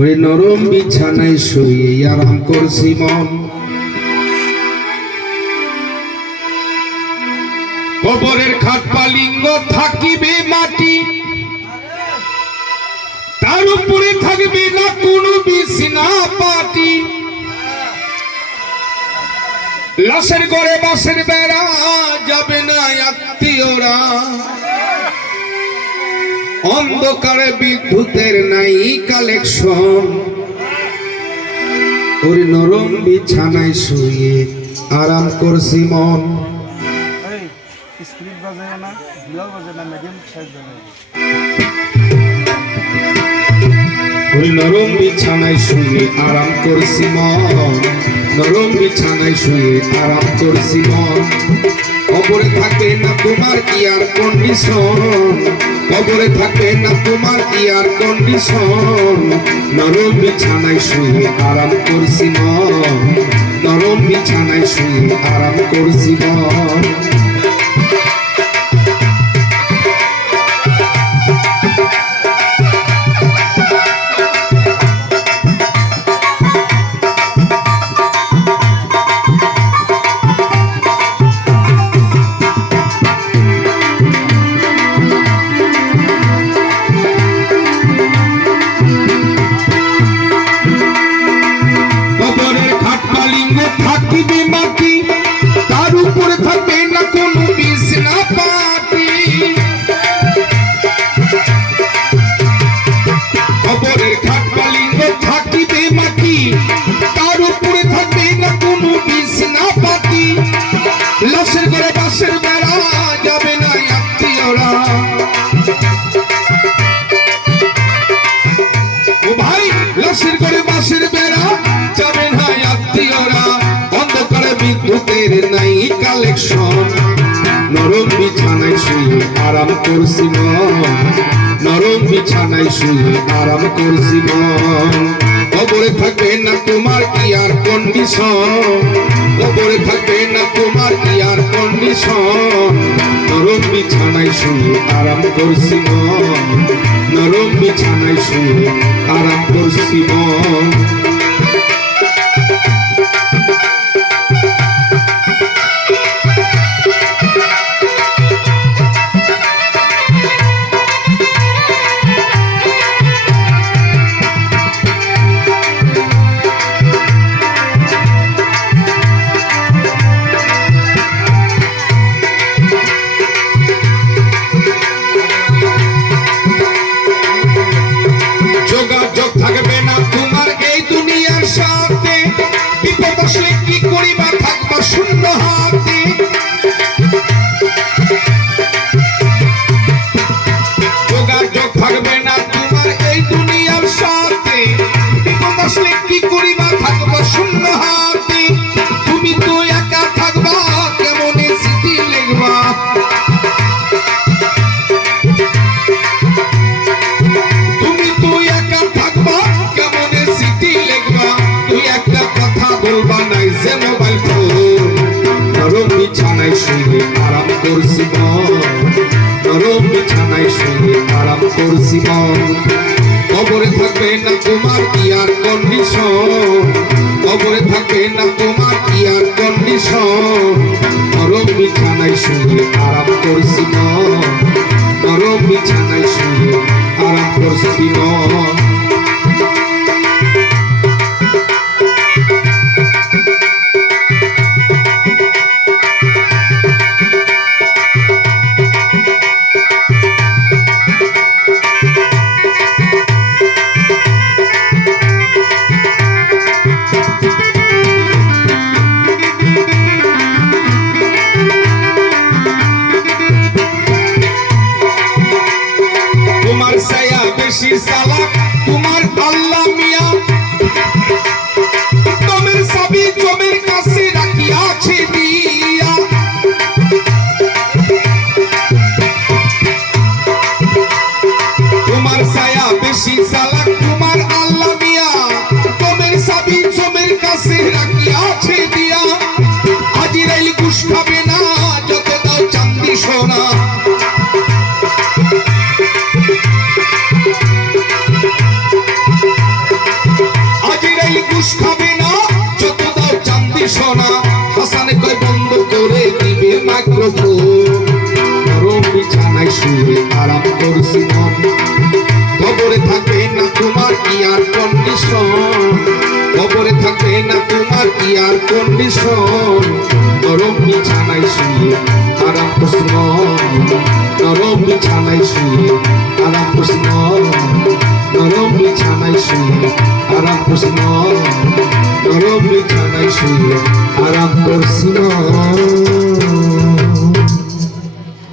ওই নরম বিছানায় শুয়ে আরাম করছি মন। কবরের খাট পালিঙ্গ থাকিবে মাটি, তার উপরে থাকবে না কোনো বিছানা পাটি। লাশের ঘরে বাঁশের বেড়া, যাবে না আত্মীয়রা। অন্ধকারে বিদ্যুতের নাই কালেকশন। ওর নরম বিছানায় শুয়ে আরাম করছি মন। ওই নরম বিছানায় শুয়ে আরাম করছি মন, নরম বিছানায় শুয়ে আরাম করছি মন। কবরে থাকে না তোমার এয়ার কন্ডিশন, কবরে থাকে না তোমার এয়ার কন্ডিশন। নরম বিছানায় শুয়ে আরাম করছি মন, নরম বিছানায় শুয়ে আরাম করছি মন। থাকিবে মাটি, তার উপরে থাকবে না কোনো বিছানা পাটি। কবরের খাট পালিঙ্গ থাকিবে মাটি, তার উপরে থাকবে না কোনো বিছানা পাটি। লাশের ঘরে বাঁশের বেড়া, যাবে না আত্মীয়রা। ও ভাই, লাশের ঘরে বাঁশের বেড়া, যাবে না আত্মীয়রা। বিদ্যুতের নাই কালেকশন। নরম বিছানায় শুয়ে আরাম করছি মন, নরম বিছানায় শুয়ে আরাম করছি মন। কবরে থাকবে না তোমার এয়ার কন্ডিশন, কবরে থাকবে না তোমার এয়ার কন্ডিশন। নরম বিছানায় শুয়ে আরাম করছি মন, নরম বিছানায় শুয়ে আরাম করছি মন। থাকবে না তোমার এই দুনিয়ার সাথে, বিপদ আসলে কি করিবা, থাকবা শূন্য হাতে। যোগাযোগ থাকবে না তোমার এই দুনিয়ার সাথে, বিপদ আসলে কি করিবা, থাকবা শূন্য হাতে। তুমি তো একা থাকবা, কেমনে চিঠি লিখবা। নরম বিছানায় শুয়ে আরাম করছি মন, নরম বিছানায় শুয়ে আরাম করছি মন। কবরে থাকবে না তোমার এয়ার কন্ডিশন, কবরে থাকবে না তোমার এয়ার কন্ডিশন। নরম বিছানায় শুয়ে আরাম করছি মন, নরম বিছানায় শুয়ে আরাম করছি মন। বেশি চালাক তোমার আল্লাহ মিয়া, তোমার সবই জমির কাছে রাখিয়াছে দিয়া। তোমার ছায়া বেশি চালাক তোমার আল্লাহ মিয়া, তোমার সবই জমির কাছে রাখিয়াছে দিয়া। আজিরাইল ঘুষ খাবে না, যত দাও চাঁদি সোনা। ঘুষ খাবি না যত দাও চান্দি সোনা হাসান কয় বন্ধ করে দিবে মাইক্রোফোন নরম বিছানায় শুয়ে আরাম করছি মন কবরে থাকবে না তোমার এয়ার কন্ডিশন কবরে থাকবে না তোমার এয়ার কন্ডিশন নরম বিছানায় শুয়ে আরাম করছি মন নরম বিছানায় শুয়ে আরাম করছি মন নরম বিছানায় শুয়ে আরাম করছি মন নরম বিছানায় শুয়ে আরাম করছি মন